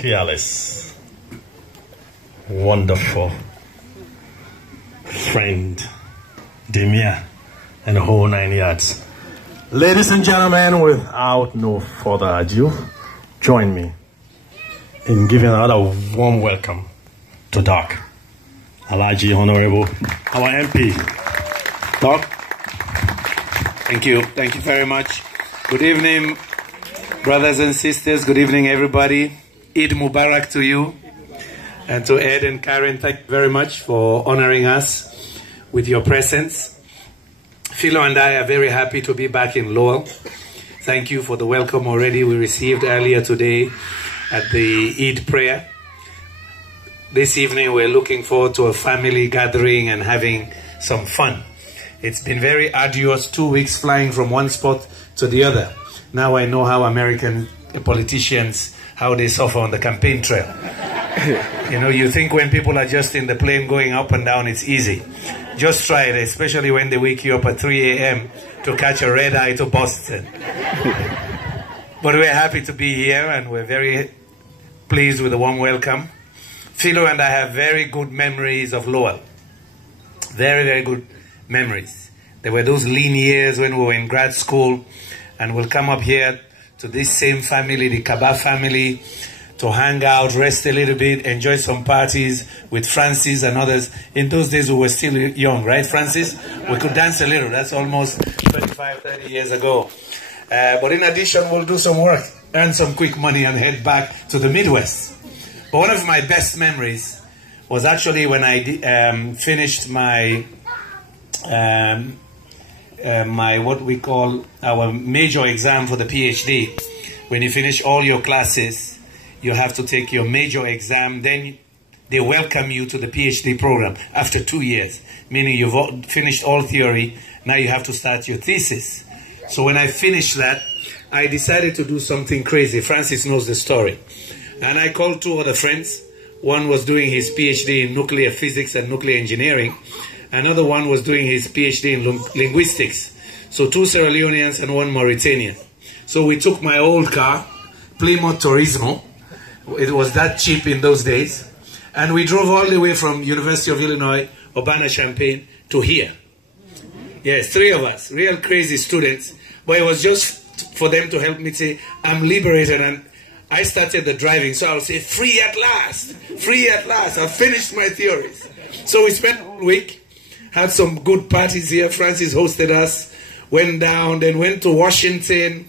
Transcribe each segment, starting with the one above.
fearless, wonderful friend, Demir, and the whole 9 yards. Ladies and gentlemen, without no further ado, join me in giving another warm welcome to Doc, Alhaji Honorable, our MP. Doc. Thank you. Thank you very much. Good evening, brothers and sisters. Good evening, everybody. Eid Mubarak to you. And to Ed and Karen, thank you very much for honoring us with your presence. Philo and I are very happy to be back in Lowell. Thank you for the welcome already we received earlier today at the Eid prayer. This evening we're looking forward to a family gathering and having some fun. It's been very arduous, 2 weeks flying from one spot to the other. Now I know how American politicians, how they suffer on the campaign trail. You know, you think when people are just in the plane going up and down, it's easy. Just try it, especially when they wake you up at 3 a.m. to catch a red eye to Boston. But we're happy to be here and we're very pleased with the warm welcome. Philo and I have very good memories of Lowell. Very, very good memories. There were those lean years when we were in grad school and we'll come up here to this same family, the Kaba family, to hang out, rest a little bit, enjoy some parties with Francis and others. In those days we were still young, right, Francis? We could dance a little. That's almost 25, 30 years ago. But in addition, we'll do some work, earn some quick money and head back to the Midwest. But one of my best memories was actually when I finished my what we call our major exam for the PhD. When you finish all your classes, you have to take your major exam, then they welcome you to the PhD program after 2 years, meaning you've finished all theory, now you have to start your thesis. So when I finished that, I decided to do something crazy. Francis knows the story. And I called 2 other friends. One was doing his PhD in nuclear physics and nuclear engineering. Another one was doing his PhD in linguistics. So 2 Sierra Leoneans and 1 Mauritanian. So we took my old car, Plymouth Turismo. It was that cheap in those days. And we drove all the way from University of Illinois, Urbana-Champaign, to here. Yes, 3 of us, real crazy students. But it was just for them to help me say, I'm liberated. And I started the driving, so I'll say, free at last, I've finished my theories. So we spent all week, had some good parties here. Francis hosted us, went down, then went to Washington,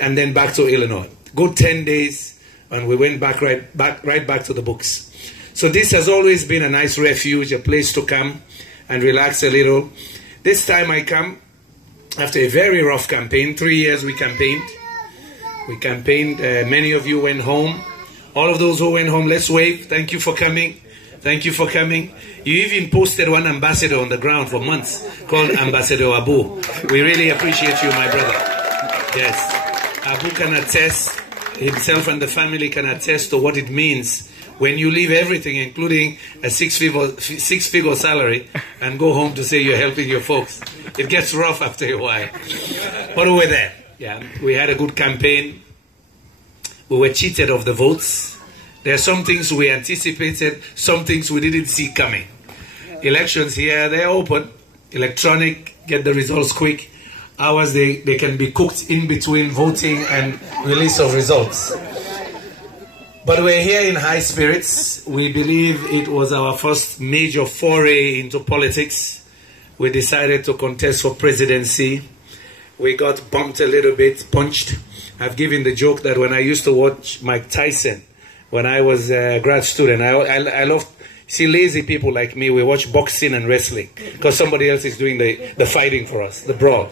and then back to Illinois. Good 10 days, and we went right back to the books. So this has always been a nice refuge, a place to come and relax a little. This time I come after a very rough campaign. 3 years we campaigned. Many of you went home. All of those who went home, let's wave. Thank you for coming. Thank you for coming. You even posted one ambassador on the ground for months called Ambassador Abu. We really appreciate you, my brother. Yes. Abu can attest, himself and the family can attest to what it means when you leave everything, including a six-figure salary, and go home to say you're helping your folks. It gets rough after a while. But we were there. Yeah, we had a good campaign. We were cheated of the votes. There are some things we anticipated, some things we didn't see coming. Elections here, they're open, electronic, get the results quick. Ours, they can be cooked in between voting and release of results. But we're here in high spirits. We believe it was our first major foray into politics. We decided to contest for presidency. We got bumped a little bit, punched. I've given the joke that when I used to watch Mike Tyson, when I was a grad student, I love, see, lazy people like me, we watch boxing and wrestling because somebody else is doing the fighting for us, the brawl.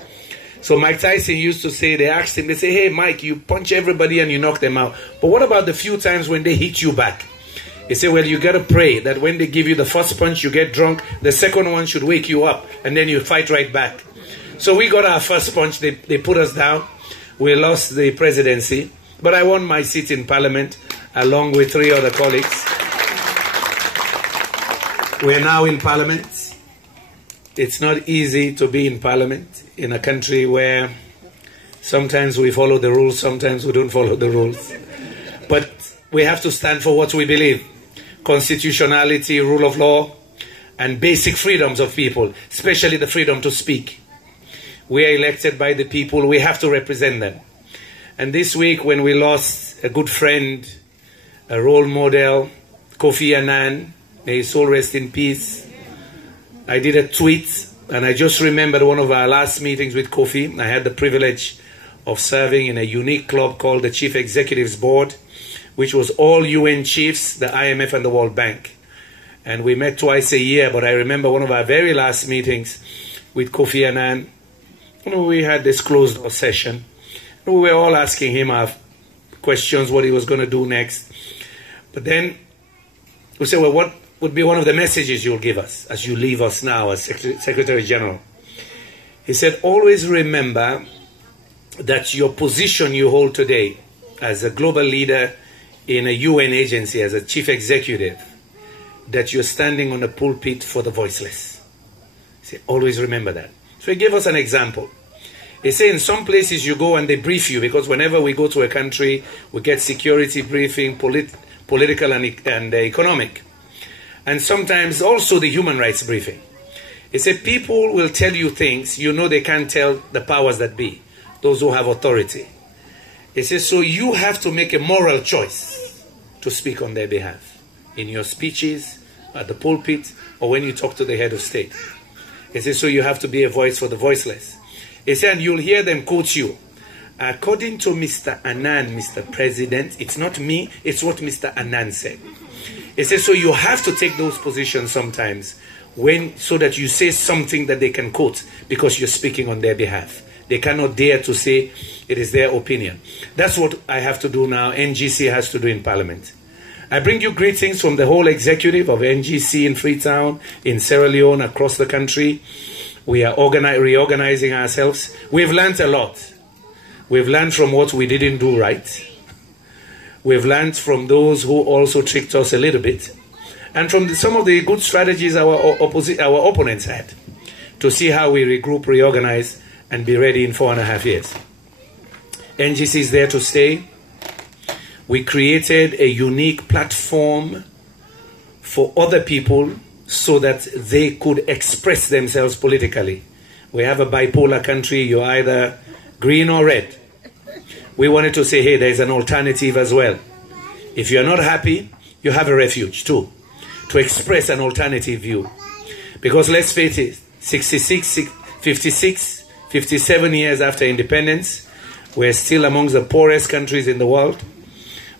So Mike Tyson used to say, they asked him, they say, hey, Mike, you punch everybody and you knock them out. But what about the few times when they hit you back? He said, well, you got to pray that when they give you the first punch, you get drunk. The second one should wake you up and then you fight right back. So we got our first punch. They put us down. We lost the presidency. But I won my seat in parliament along with 3 other colleagues. We're now in parliament. It's not easy to be in parliament in a country where sometimes we follow the rules, sometimes we don't follow the rules. But we have to stand for what we believe. Constitutionality, rule of law, and basic freedoms of people, especially the freedom to speak. We are elected by the people. We have to represent them. And this week, when we lost a good friend, a role model, Kofi Annan, may his soul rest in peace, I did a tweet, and I just remembered one of our last meetings with Kofi. I had the privilege of serving in a unique club called the Chief Executives Board, which was all UN chiefs, the IMF and the World Bank. And we met twice a year, but I remember one of our very last meetings with Kofi Annan. We had this closed door session. We were all asking him our questions, what he was going to do next. But then we said, well, what would be one of the messages you'll give us as you leave us now as Secretary General? He said, always remember that your position you hold today as a global leader in a UN agency, as a chief executive, that you're standing on a pulpit for the voiceless. He said, always remember that. So he gave us an example. He said, in some places you go and they brief you, because whenever we go to a country, we get security briefing, political and economic. And sometimes also the human rights briefing. He said, people will tell you things you know they can't tell the powers that be, those who have authority. He says, so you have to make a moral choice to speak on their behalf, in your speeches, at the pulpit, or when you talk to the head of state. He says, so you have to be a voice for the voiceless. He said, and you'll hear them quote you. According to Mr. Annan, Mr. President, it's not me, it's what Mr. Annan said. He says, so you have to take those positions sometimes so that you say something that they can quote because you're speaking on their behalf. They cannot dare to say it is their opinion. That's what I have to do now. NGC has to do in Parliament. I bring you greetings from the whole executive of NGC in Freetown, in Sierra Leone, across the country. We are reorganizing ourselves. We've learned a lot. We've learned from what we didn't do right. We've learned from those who also tricked us a little bit. And from some of the good strategies our opponents had, to see how we regroup, reorganize, and be ready in 4.5 years. NGC is there to stay. We created a unique platform for other people so that they could express themselves politically. We have a bipolar country. You're either green or red. We wanted to say, hey, there's an alternative as well. If you're not happy, you have a refuge too, to express an alternative view. Because let's face it, 57 years after independence, we're still amongst the poorest countries in the world.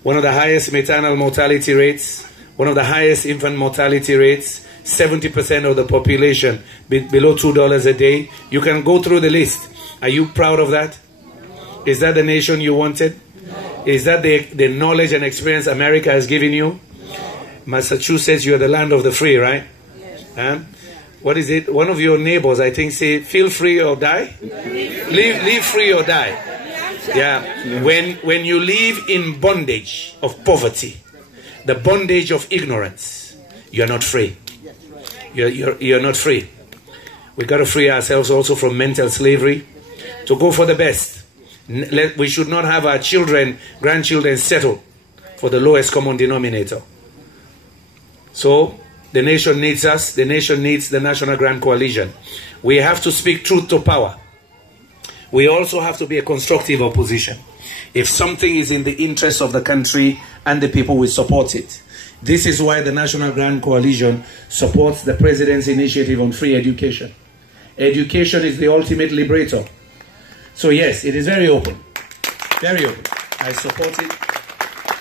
One of the highest maternal mortality rates, one of the highest infant mortality rates, 70% of the population below $2 a day. You can go through the list. Are you proud of that? Is that the nation you wanted? Is that the knowledge and experience America has given you? Massachusetts, you're the land of the free, right? Huh? What is it? One of your neighbors, I think, say, feel free or die? Live free or die. Yeah. When you live in bondage of poverty, the bondage of ignorance, you're not free. You're not free. We've got to free ourselves also from mental slavery to go for the best. We should not have our children, grandchildren settle for the lowest common denominator. So the nation needs us. The nation needs the National Grand Coalition. We have to speak truth to power. We also have to be a constructive opposition. If something is in the interest of the country and the people, we support it. This is why the National Grand Coalition supports the President's initiative on free education. Education is the ultimate liberator. So yes, it is very open. Very open. I support it.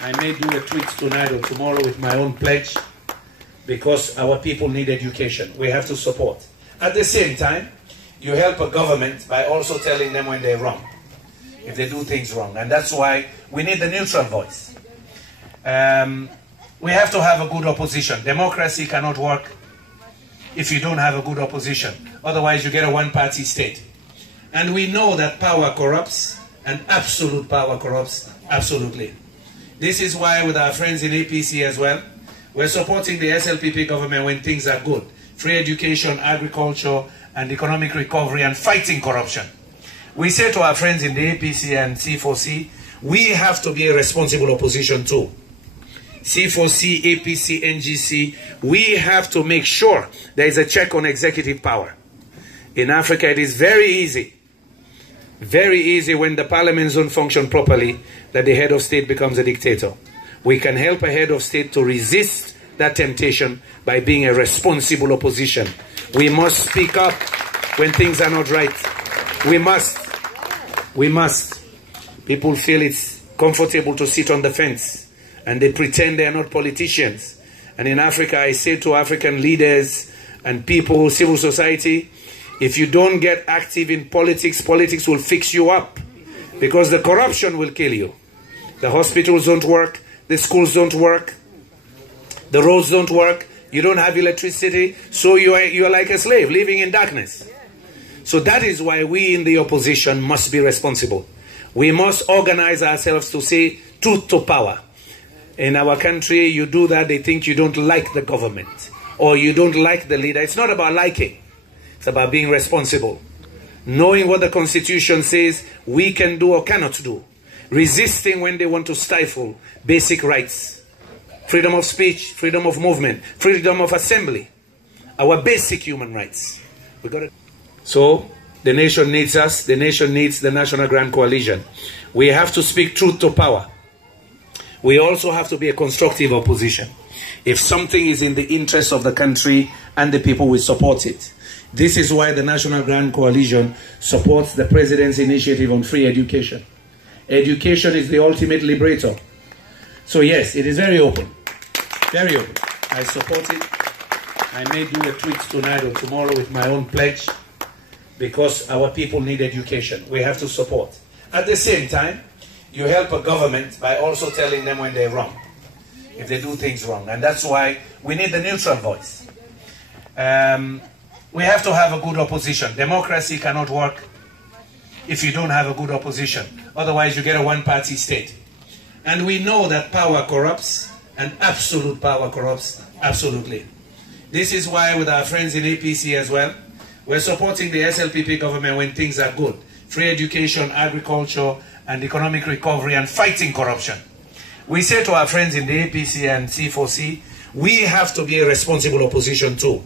I may do a tweet tonight or tomorrow with my own pledge, because our people need education. We have to support. At the same time, you help a government by also telling them when they're wrong, if they do things wrong. And that's why we need the neutral voice. We have to have a good opposition. Democracy cannot work if you don't have a good opposition. Otherwise, you get a one-party state. And we know that power corrupts, and absolute power corrupts absolutely. This is why with our friends in APC as well, we're supporting the SLPP government when things are good. Free education, agriculture, and economic recovery, and fighting corruption. We say to our friends in the APC and C4C, we have to be a responsible opposition too. C4C, APC, NGC, we have to make sure there is a check on executive power. In Africa, it is very easy when the parliaments don't function properly, that the head of state becomes a dictator. We can help a head of state to resist that temptation by being a responsible opposition. We must speak up when things are not right. We must. People feel it's comfortable to sit on the fence and they pretend they are not politicians. And in Africa, I say to African leaders and people, civil society, if you don't get active in politics, politics will fix you up, because the corruption will kill you. The hospitals don't work, the schools don't work, the roads don't work, you don't have electricity, so you are like a slave living in darkness. So that is why we in the opposition must be responsible. We must organize ourselves to say truth to power. In our country, you do that, they think you don't like the government or you don't like the leader. It's not about liking. It's about being responsible. Knowing what the Constitution says we can do or cannot do. Resisting when they want to stifle basic rights. Freedom of speech, freedom of movement, freedom of assembly. Our basic human rights. We got it. So, the nation needs us. The nation needs the National Grand Coalition. We have to speak truth to power. We also have to be a constructive opposition. If something is in the interest of the country and the people, we support it. This is why the National Grand Coalition supports the President's initiative on free education. Education is the ultimate liberator. So yes, it is very open. Very open. I support it. I may do a tweet tonight or tomorrow with my own pledge, because our people need education. We have to support. At the same time, you help a government by also telling them when they're wrong, if they do things wrong. And that's why we need the neutral voice. We have to have a good opposition. Democracy cannot work if you don't have a good opposition. Otherwise, you get a one-party state. And we know that power corrupts, and absolute power corrupts absolutely. This is why with our friends in APC as well, we're supporting the SLPP government when things are good. Free education, agriculture, and economic recovery, and fighting corruption. We say to our friends in the APC and C4C, we have to be a responsible opposition too.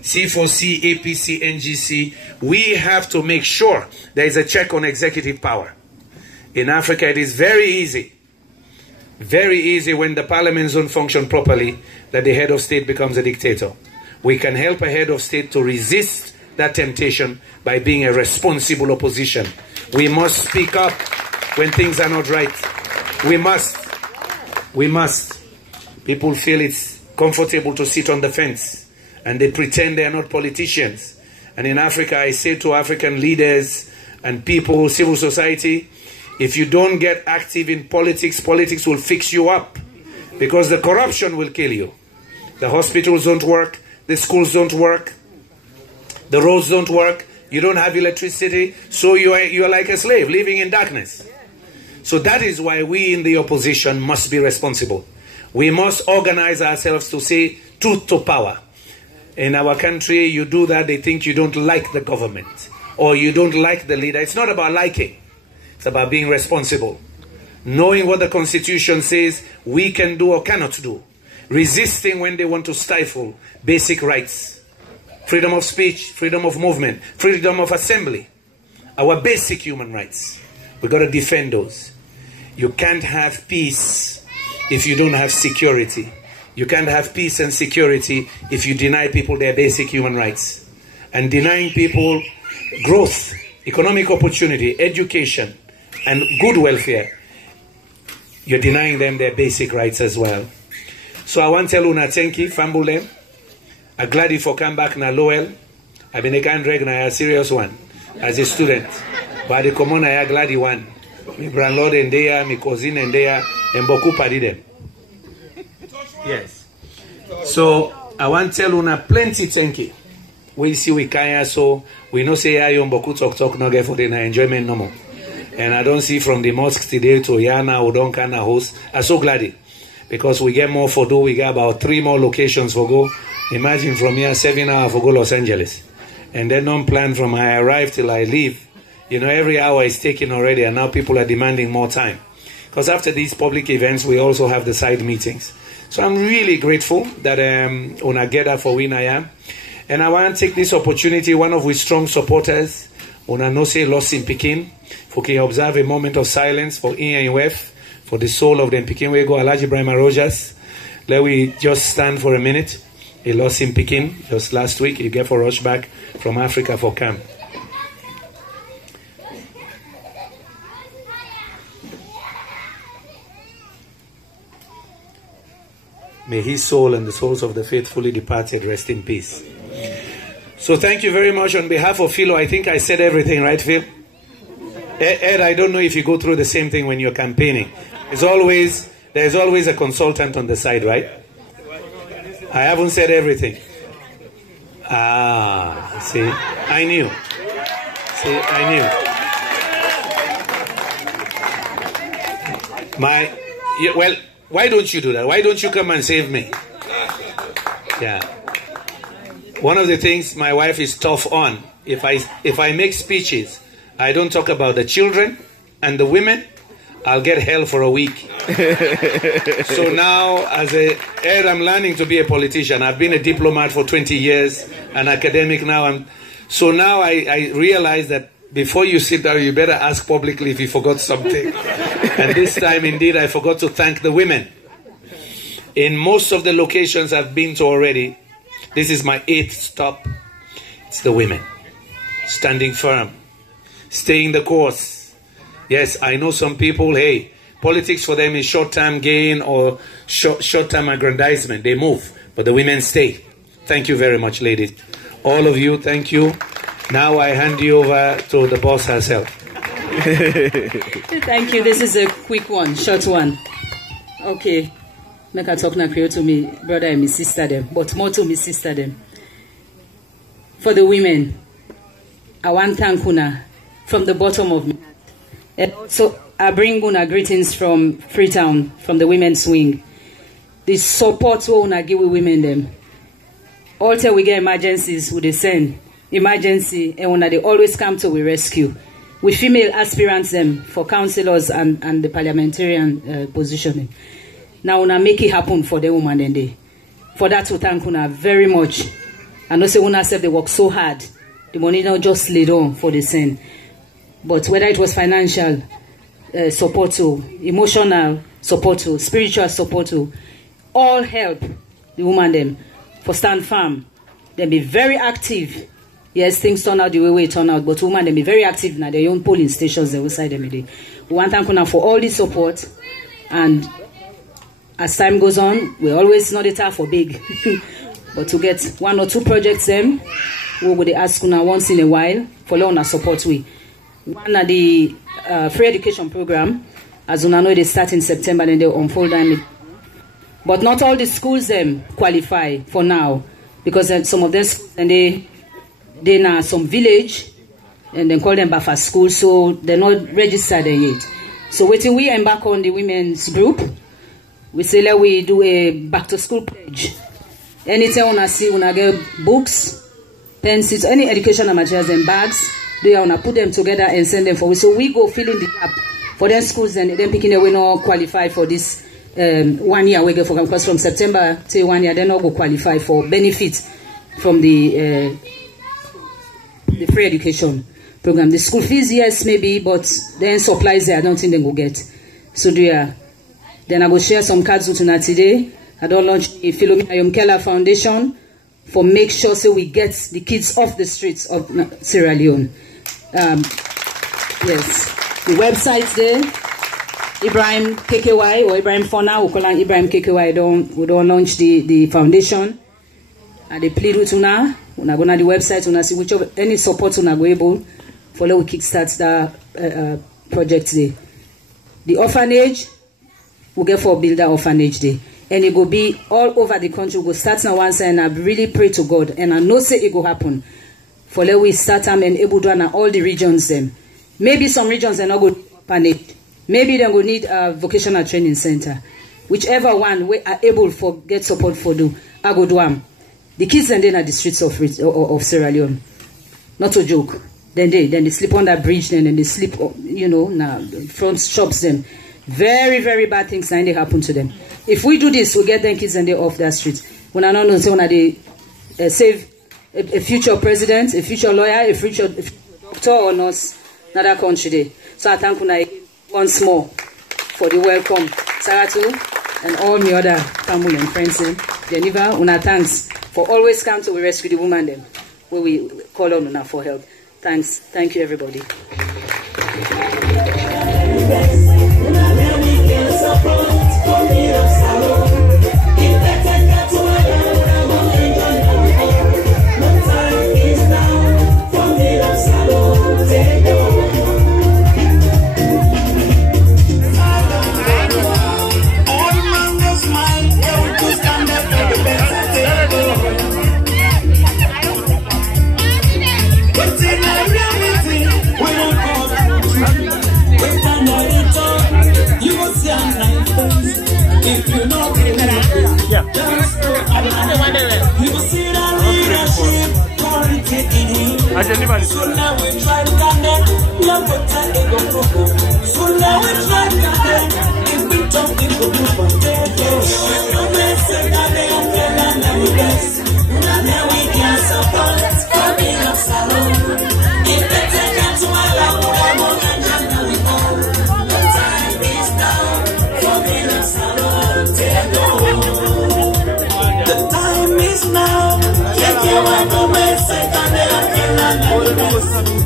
C4C, APC, NGC, we have to make sure there is a check on executive power. In Africa, it is very easy when the parliaments don't function properly, that the head of state becomes a dictator. We can help a head of state to resist that temptation by being a responsible opposition. We must speak up when things are not right. We must. People feel it's comfortable to sit on the fence and they pretend they are not politicians. And in Africa, I say to African leaders and people, civil society, if you don't get active in politics, politics will fix you up, because the corruption will kill you. The hospitals don't work, the schools don't work, the roads don't work, you don't have electricity, so you are like a slave living in darkness. So that is why we in the opposition must be responsible. We must organize ourselves to say truth to power. In our country, you do that, they think you don't like the government or you don't like the leader. It's not about liking. It's about being responsible. Knowing what the Constitution says we can do or cannot do. Resisting when they want to stifle basic rights. Freedom of speech, freedom of movement, freedom of assembly. Our basic human rights. We've got to defend those. You can't have peace if you don't have security. You can't have peace and security if you deny people their basic human rights. And denying people growth, economic opportunity, education, and good welfare, you're denying them their basic rights as well. So I want to tell you, thank you, Fambule. I'm glad if you come back na Lowell. I've been a kind of a serious one as a student. But the common I glad you one. My grandlord and there, my cousin and there, and Boku Padi them. Yes. So I want to tell you plenty thank you. We see we kaya, so we know say I Boku talk no get for the enjoyment no more. And I don't see from the mosque today to Yana or don't kind of host. I'm so glad because we get more for do. We got about 3 more locations for go. Imagine from here 7 hours for go Los Angeles. And then don't plan from I arrive till I leave. You know, every hour is taken already, and now people are demanding more time. Because after these public events, we also have the side meetings. So I'm really grateful that una gather for win I am. And I want to take this opportunity, one of our strong supporters, una no say lost in Pekin, for can observe a moment of silence for INUF, for the soul of them Pekin. We go Alhaji Ibrahim Rogers. Let we just stand for a minute. He lost in Pekin just last week. He gave a rush back from Africa for camp. May his soul and the souls of the faithfully departed rest in peace. So thank you very much on behalf of Philo. I think I said everything, right, Phil? Ed, I don't know if you go through the same thing when you're campaigning. There's always a consultant on the side, right? I haven't said everything. Ah, see, I knew. See, I knew. Well, why don't you do that? Why don't you come and save me? Yeah. One of the things my wife is tough on, if I make speeches, I don't talk about the children and the women, I'll get hell for a week. So now, I'm learning to be a politician. I've been a diplomat for 20 years, an academic now. So now I realize that before you sit down, you better ask publicly if you forgot something. And this time, indeed, I forgot to thank the women. In most of the locations I've been to already, this is my 8th stop. It's the women. Standing firm. Staying the course. Yes, I know some people, hey, politics for them is short-term gain or short-term aggrandizement. They move, but the women stay. Thank you very much, ladies. All of you, thank you. Now I hand you over to the boss herself. Thank you. This is a quick one, short one. Okay. Make a talk now to me, brother and my sister them, but more to my sister them. For the women, I want to thank una from the bottom of my heart. And also, I bring una greetings from Freetown, from the women's wing. The support we una give with women them. All time we get emergencies, we they send emergency, and una they always come to we rescue. With female aspirants them for councillors and the parliamentarian positioning. Now una make it happen for the woman and they. For that we thank una very much. And also una said they work so hard. The money now just laid on for the same. But whether it was financial support to, emotional support to, spiritual support to, all help the woman them for stand firm. They be very active. Yes, things turn out the way it turn out, but women they be very active now. Their own polling stations they will side them. We want to thank you for all the support, and as time goes on, we always not it for big, but to get 1 or 2 projects them, we would ask you once in a while for loan support we. One of the free education program, as you know, they start in September and they unfold them. But not all the schools them qualify for now, because some of them and they now some village and then call them buffer school, so they're not registered there yet. So waiting we embark on the women's group, we say let we do a back to school pledge. Anytime when I see when I get books, pencils, any educational materials and bags, they wanna put them together and send them for we. So we go fill in the gap for them schools and then picking away not qualify for this 1 year we get for because from September till 1 year they not go qualify for benefit from the free education program. The school fees, yes, maybe, but then supplies there, I don't think they will get. So then I will share some cards with you today. I don't launch a Philomena Yom Keller Foundation for make sure so we get the kids off the streets of Sierra Leone. Yes, the website's there. Ibrahim KKY or Ibrahim Fona, we call him Ibrahim KKY. We don't launch the foundation. And they plead with una go na the website, una see which of any support una go able for let we kickstart that project there. The orphanage, we get for build that orphanage there. And it will be all over the country. We go start now once and I really pray to God. And I know say it will happen. For let we start them and able to run all the regions them. Maybe some regions are not good orphanage. Maybe they will need a vocational training center. Whichever one we are able for get support for do, I go do them. The kids and then at the streets of Sierra Leone. Not a joke. Then they sleep on that bridge, then they sleep, you know, now front shops them. Very, very bad things now they happen to them. If we do this, we get them kids and they off that street. When I don't know, so when they save a future president, a future lawyer, a future doctor or nurse, in that country there. So I thank you once more for the welcome, Saratu, and all my other family and friends in Geneva. Una thanks for always come to rescue the woman them, where we call on Una for help. Thanks. Thank you, everybody. So now we try to connect, love what I go for. So now we try to connect, if we talk, it go do for them. No message, now they are telling them the best. Now we can support, coming up salon. If they take us to my love, I'm on the now we go. The time is now, coming up salon. The time is now, KKY no message, and they are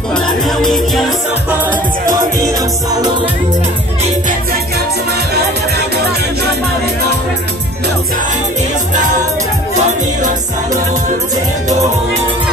now we can support, coming up salon. If they take us to my love, I'm on the time is now, coming up salon.